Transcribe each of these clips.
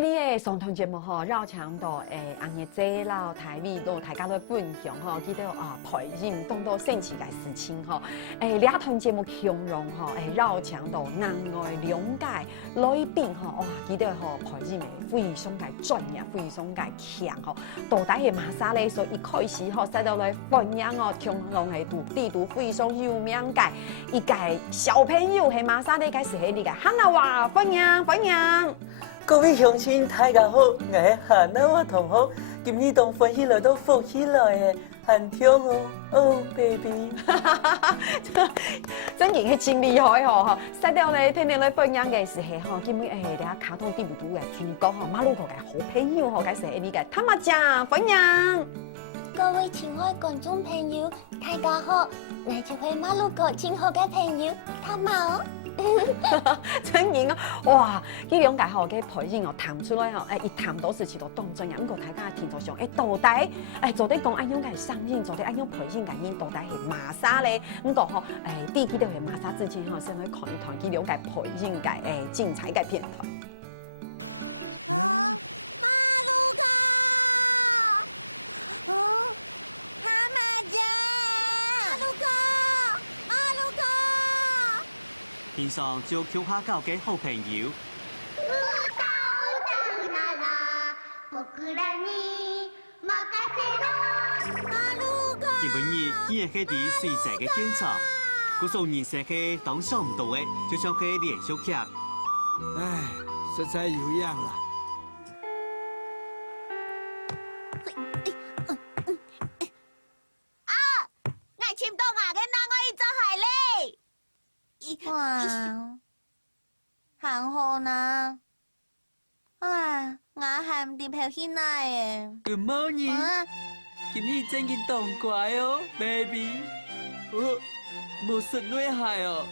你个上堂节目吼，绕墙到红叶节老台味都大家都分享吼，记得培养当到盛世界事情吼。两堂节目强融吼，绕墙到人爱了解来宾吼，哇，记得吼培养的非常介专业，非常介强吼。到底是马莎咧，所以一开始吼，使到来分享哦，强融系地图非常有名界，一个小朋友系马莎咧，开始系你个汉娜话分享。各位乡亲，大家好，我是汉娜华同学，今日当分起来都福起来的，很听哦，Oh baby， 真型是真厉害吼！使到咧天天咧分享嘅是吼，今日俩卡通地不读嘅主角吼，马路口嘅好朋友吼，开始你嘅他妈讲分享。各位亲爱观众朋友，大家好，我就是马路口亲好嘅朋友他妈哦。真型啊！哇，佢兩屆吼嘅培養哦，談出來哦，一談到事情就當真嘅。不過大家聽咗上，到底做啲講安樣嘅上面，做啲安樣培養嘅人，到底係馬莎咧？不過吼，第幾條係馬莎之前吼，先去看一談佢兩屆培養嘅精彩嘅片段。啊，馬路口，他媽姐，馬路口，馬路口。天上就橋下教嘅好朋友。日本人竟然喺啲水仔嘅現場，嗰種人生嘅當想唔到嘅，就像佢連續劇。唉，實在有樣啦。我簽到牙嘅那我依就係你。哇，行好啦。唉，我係唔掂票先嚟嘅。 Good morning， 今日真係當乖哦 ，baby。冇食女孩哦。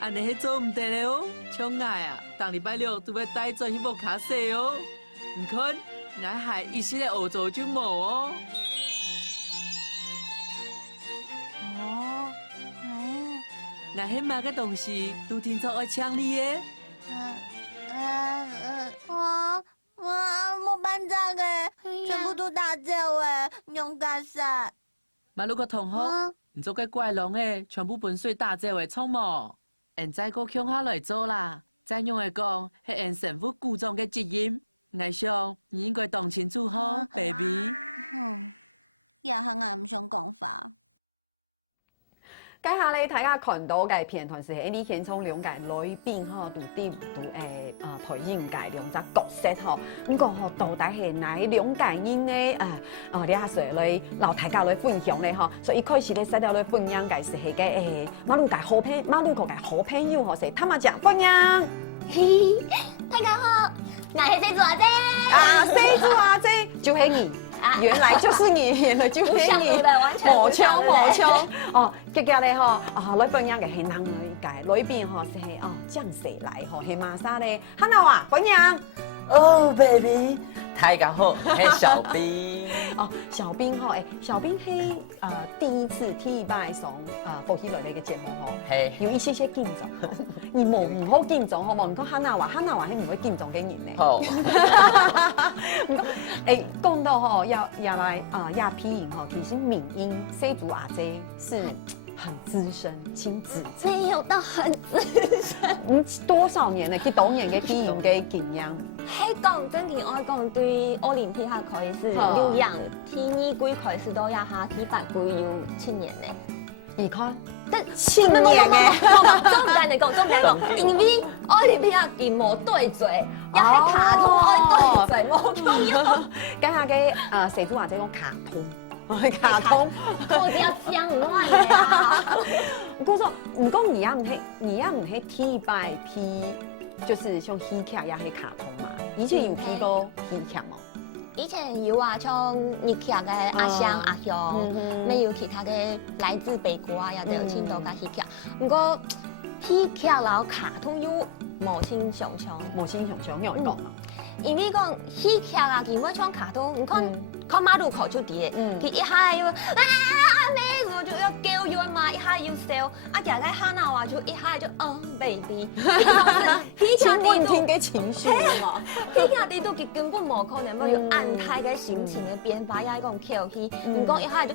安尼係做唔得咧哦，像我啊，當禮拜六都要帶轉去木卡西哦。唔看，我係一時嚟澳洲就冇哦。我係買嘅東西都聽咗愛搶你嘅。我冇辦法嘅，全部都打折誒，用家實。馬路個同學，唔做嘅怪狼誒，全部本水打折為倉模，人再個向下來做啦。再用嚟講係人神父古裝嘅節音，我想你應該當清楚呵 ，baby。也係我唔想講法。接下來大家看到嘅片段是李顯聰兩屆來賓吼，都啲都培養嘅兩隻角色吼。不過吼，到底係哪兩屆人咧？你下水嚟留大家嚟分享咧吼。所以一開始咧，使到嚟分享嘅是係嘅馬路個嘅好朋友吼，是他們講分享。大家好，我係細豬阿姐。細豬阿姐就是你。原來就是你，原來就是你，冇錯哦！今日咧吼，來分享嘅係人嘅一屆，裏邊吼是將誰來吼係馬莎咧，漢娜話分享。Oh baby， 大家好，係小兵。小兵吼，小兵係第一次替拜上福喜來嘅節目吼，有一些緊張，而唔好緊張好冇？唔講漢娜話係唔會緊張嘅人咧。好，唔講講到吼，要來亞皮影吼，其實敏英細豬阿姐是很資深，親子沒有到很資深。多少年咧？幾多年嘅皮影嘅經驗？係講真嘅，我講對奧林匹克開始有氧，第二季開始到廿下，第八季有7年咧。你看，但7年嘅，總唔單你講，因為奧林匹克佢冇對嘴，又係卡通愛對嘴冇用。家下嘅細豬或者講卡通。卡通，我只要講唔壞嘅啊！我說唔講你也唔係替拜批，就是像戲劇也係卡通嘛。以前有批過戲劇冇？以前有啊，像日劇嘅阿香阿香，沒有其他嘅來自北國啊，也都有聽到嘅戲劇。不過戲劇然後卡通又冇先上場，冇先上場，有人講啦。因為講戲劇啊，佢冇唱卡通，你看馬路口就啲，佢一下要咩，我就要叫要嘛，一下快又笑，啊，行个哈闹啊，就一下就baby，请问听嘅情绪嘛，迄个地都根本无可能要有按太个心情的变化，也讲口气，唔讲一下就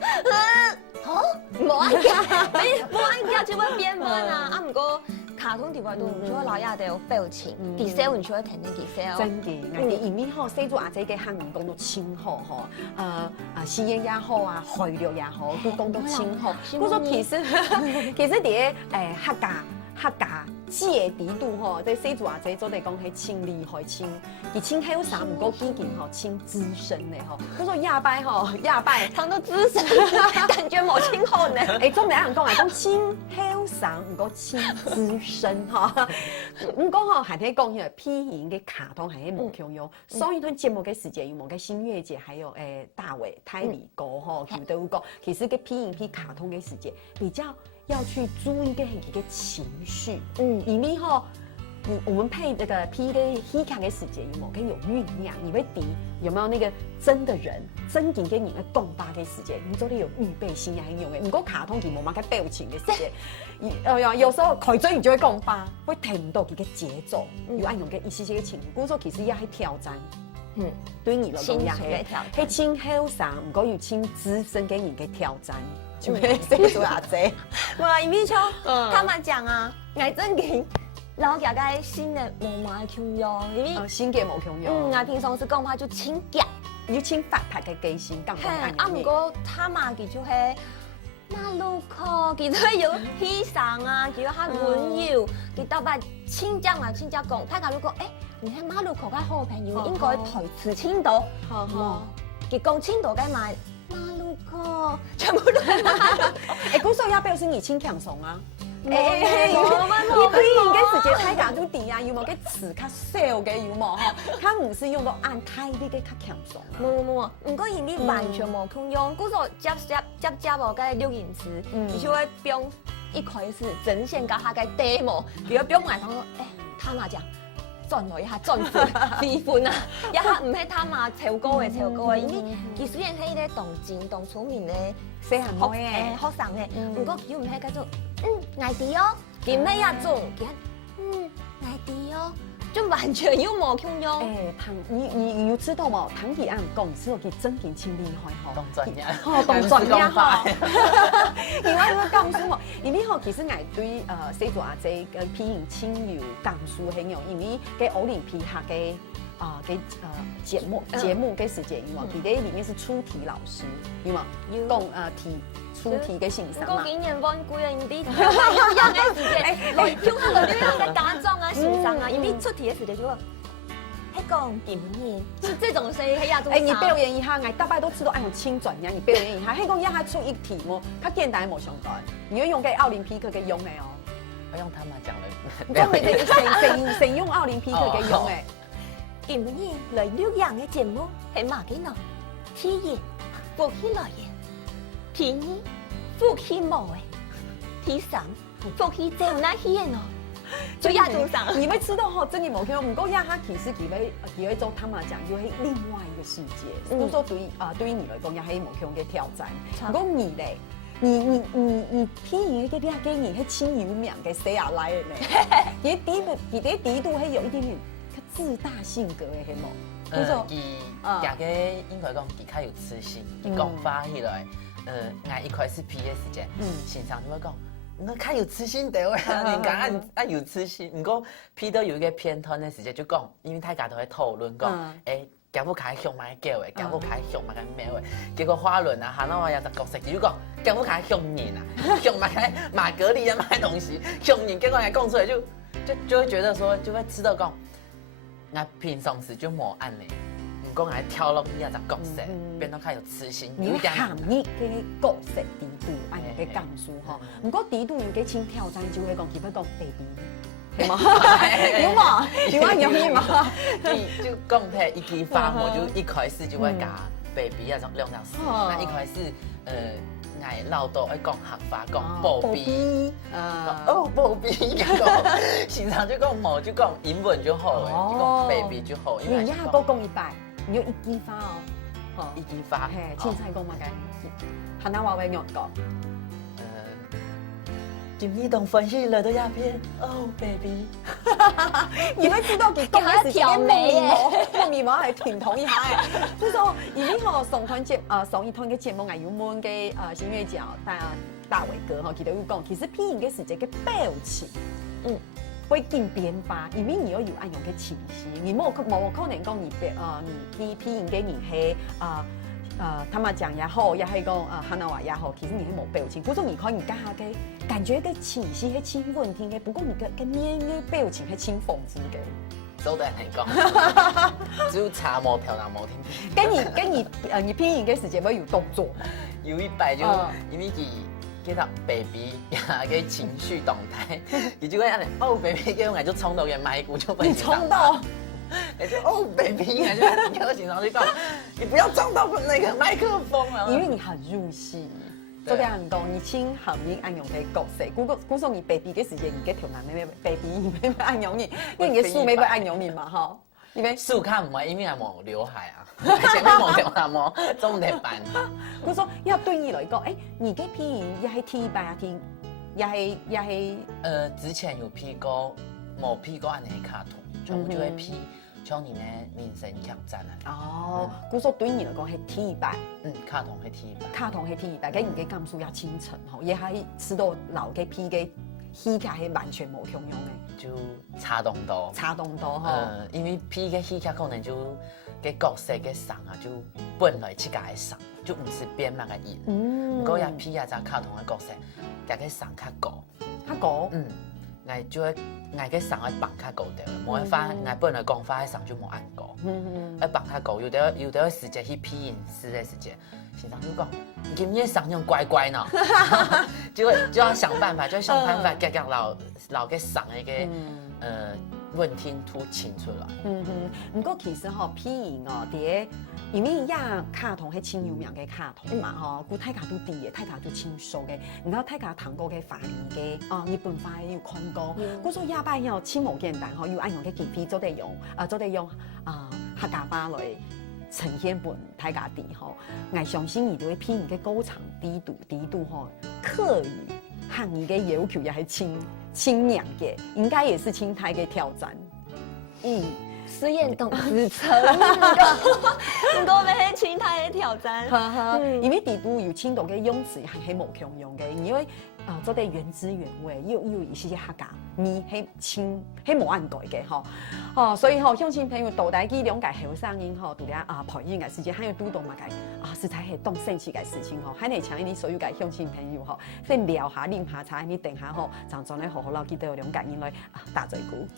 无爱叫，无爱叫就要变慢啊！啊，毋过卡通伫外头，就老爷都有表情，其实阮就要天天其实哦。真嘅，我哋因为吼，细做阿姐嘅行业讲到清好吼，吸烟也好啊，汇率也好，都讲到清好。我说其实伫客家戒底度吼，即细做阿姐做地讲係清厲害清，佢清後生唔過幾件吼，清資深嘅吼。佢說亞拜，他都資深，感覺冇清好呢。做咩人講啊？講清後生唔過清資深吼。唔講吼，還睇講迄個批型嘅卡通係喺無共用，所以佢節目嘅時節有冇嘅新月姐，還有大偉、泰米哥吼，佢都講，其實嘅批型批卡通嘅時節比較。要去注意一個情緒，因為吼，我們配那個 P 個戲劇的時節有冇？可以有醞釀，以為第有沒有那個真的人真經跟你嘅講法嘅時節，你做得有預備心也係用嘅。唔過卡通佢冇乜嘅表情嘅時節，有時候開嘴你就會講法，會聽唔到佢嘅節奏，有按用嘅一些些情緒。故說其實也係挑戰，對你來講也係清後生，唔過要清資深嘅人嘅挑戰。就係細做阿姐，哇！因為像他們講啊，我真經老家個新的無買強用，因為新嘅冇強用。我平常時講話就清夾，要清發拍嘅機先，咁樣啊，唔過他們佢就係馬路口，佢都有犧牲啊，佢較溫柔，佢特別親將啊親將講，大家如果你喺馬路口嘅好朋友應該台詞清到，佢講清到嘅嘛。馬路口全部都係馬路口。嗰時候也表示你清強鬆啊。冇，你批嘅時節大家都知啊，有冇嘅詞較少嘅有冇？佢唔是用到按太啲嘅較強鬆啊。冇，唔過因為完全冇空用，嗰時候接無嘅錄音詞，其實會變一開始整線到下嘅 demo，如果變埋同講，他嘛講。轉來一下轉款離婚啊！一下唔係他嘛超高嘅，因為佢雖然係咧當真當聰明嘅細漢妹學生嘅，不過佢唔係嗰種愛啲哦，佢咩一種佢愛啲哦，就完全又冇空用。你有知道冇？唐吉安講，知道佢真嘅清厲害吼，當專業，當專業吼。因為佢講書喎，因為吼其實我對細做阿姐嘅批型清有講書很用，因為嘅奧林匹克嘅節目嘅時節有冇？佢哋裡面是出題老師有冇？講出題嘅欣賞嘛。講經驗溫貴啊，因啲跳下有樣嘅時節，來跳下來啲樣嘅假裝啊、欣賞啊，因為出題嘅時節就話。係講基本人，是這種聲音係亞洲。你表演一下，我大概都知道，用清轉呀，你表演一下，係講一下出一個題目，較簡單冇相干，你要用嘅奧林匹克嘅用嘅哦。我用他們講的，成用奧林匹克嘅用嘅。基本人來錄樣嘅節目係乜嘅呢？天然浮起來嘅，天二浮起冇嘅，天三浮起走那去嘅呢？就亞洲上，你會知道吼，真嘅冇用。唔過亞哈其實佢會做他們講，又係另外一個世界。所以說對於你來講，也係冇用嘅挑戰。不過你咧，你偏嘅啲嘅人係清有名嘅寫下來嘅呢。佢底度係有一點點自大性格嘅，係冇。佢行嘅應該講佢較有自信，佢講法起來，我一開始批嘅時間，先生就會講。我較有自信啲喎，人家按有自信。唔過批到有一個片段嘅時間就講，因為大家都喺討論講，搞不開向買叫嘅，搞不開向買嘅咩嘅。結果花輪啊，嚇到我有隻角色就講，搞不開向人啊，向買嘅馬格利啊買東西，向人結果人講出來就會覺得說，就會知道講，我平常時就冇按呢。唔講係跳落去一隻角色，變到較有自信。有行業嘅角色底度，按嘅講書吼。唔過底度有嘅輕挑戰，就係講基本講 baby，係嘛？有嘛？有嘛？就講睇一句話，我就一開始就會講 baby 啊，兩隻詞。那一開始嗌老多愛講客話，講寶貝，寶貝，結果現場就講冇，就講英文就好誒，就講 baby 就好。因為一下講一百。你有一句話哦，吼，一句話，係凊彩講嘛嘅，客家話會用嚟講。今年当欢喜来到鸦片，Oh baby，你们知道佢讲嘅是啲木面毛係甜筒一下嘅。佢說因為吼上一團嘅節目係有問嘅新月角大偉哥吼，佢都有講，其實批影嘅是一個表情，會見變化，因為你要有按樣嘅情緒，你冇可能講你批影嘅人係他們講也好，也係講哈娜話也好，其實你係冇表情，嗰種你看你家下嘅感覺嘅情緒係清穩定嘅，不過你嘅面嘅表情係清豐富嘅。走得嚟講，只有茶冇跳嗱冇聽片。你拼音嘅時間會有動作，有一擺就因為佢叫做 baby 嘅情緒動態，佢就會安尼哦 baby 叫我就衝到嘅麥鼓就你衝到，你就哦 baby 我就叫我經常去講，你不要撞到那個麥克風啊，因為你很入戲。做俾人講，你請含義按用嘅角色，估數你 baby 嘅時間，你嘅條男咩 baby 你咩按用你，因為你嘅樹咩按用你嘛，嗬。因為樹卡唔係因為係冇劉海啊，前面冇條男冇中地板。估數要對你來講，你嘅批音也係 T 吧啊 T，也係之前有批過，冇批過按呢卡通，全部就會批像你呢人生挑戰啊。哦，估數對你來講係 T 吧。卡通係 T 吧，卡通係 T 吧，跟人嘅感受也清楚吼，也係吃到老嘅批嘅戲劇係完全冇共用嘅，就差動多。差動多吼。因為批嘅戲劇可能就嘅角色嘅上啊，就本來自家嘅上，就唔是編碼嘅演。不過也批啊，就卡通嘅角色，家嘅上較高。較高。我就會。我嘅上係綁較高掉嘅，冇辦法，我本來講法嘅上就冇按高，要綁較高，有啲時間去批音師嘅時間，先生就講，今日上樣乖乖呢，就要想辦法夾老嘅上嘅問題凸清出來。不過其實吼批音哦，因為亞卡通係清有名嘅卡通嘛，吼，佢大家都知嘅，大家都清熟嘅。然後大家談過嘅翻譯嘅，日本話有看過。嗰種亞擺要清無簡單，吼，有按用嘅機器做得用客家話來呈現本大家知吼。我相信伊哋會批音嘅高長低度吼，客語漢語嘅要求也係清涼嘅，應該也是清台嘅挑戰。實驗講支撐，唔過咩係清台嘅挑戰。因為地都有清度嘅用詞係冇共用嘅，因為做得原汁原味，又有一些客家味係清係冇按改嘅吼。所以吼，鄉親朋友到底佢兩個後生人吼，度咧培養嘅時間，還有拄到嘛個實在係當生氣嘅事情吼，還係請你所有嘅鄉親朋友吼，先聊下飲下茶，你等下吼，就再嚟好好啦，記得兩個人來打嘴鼓。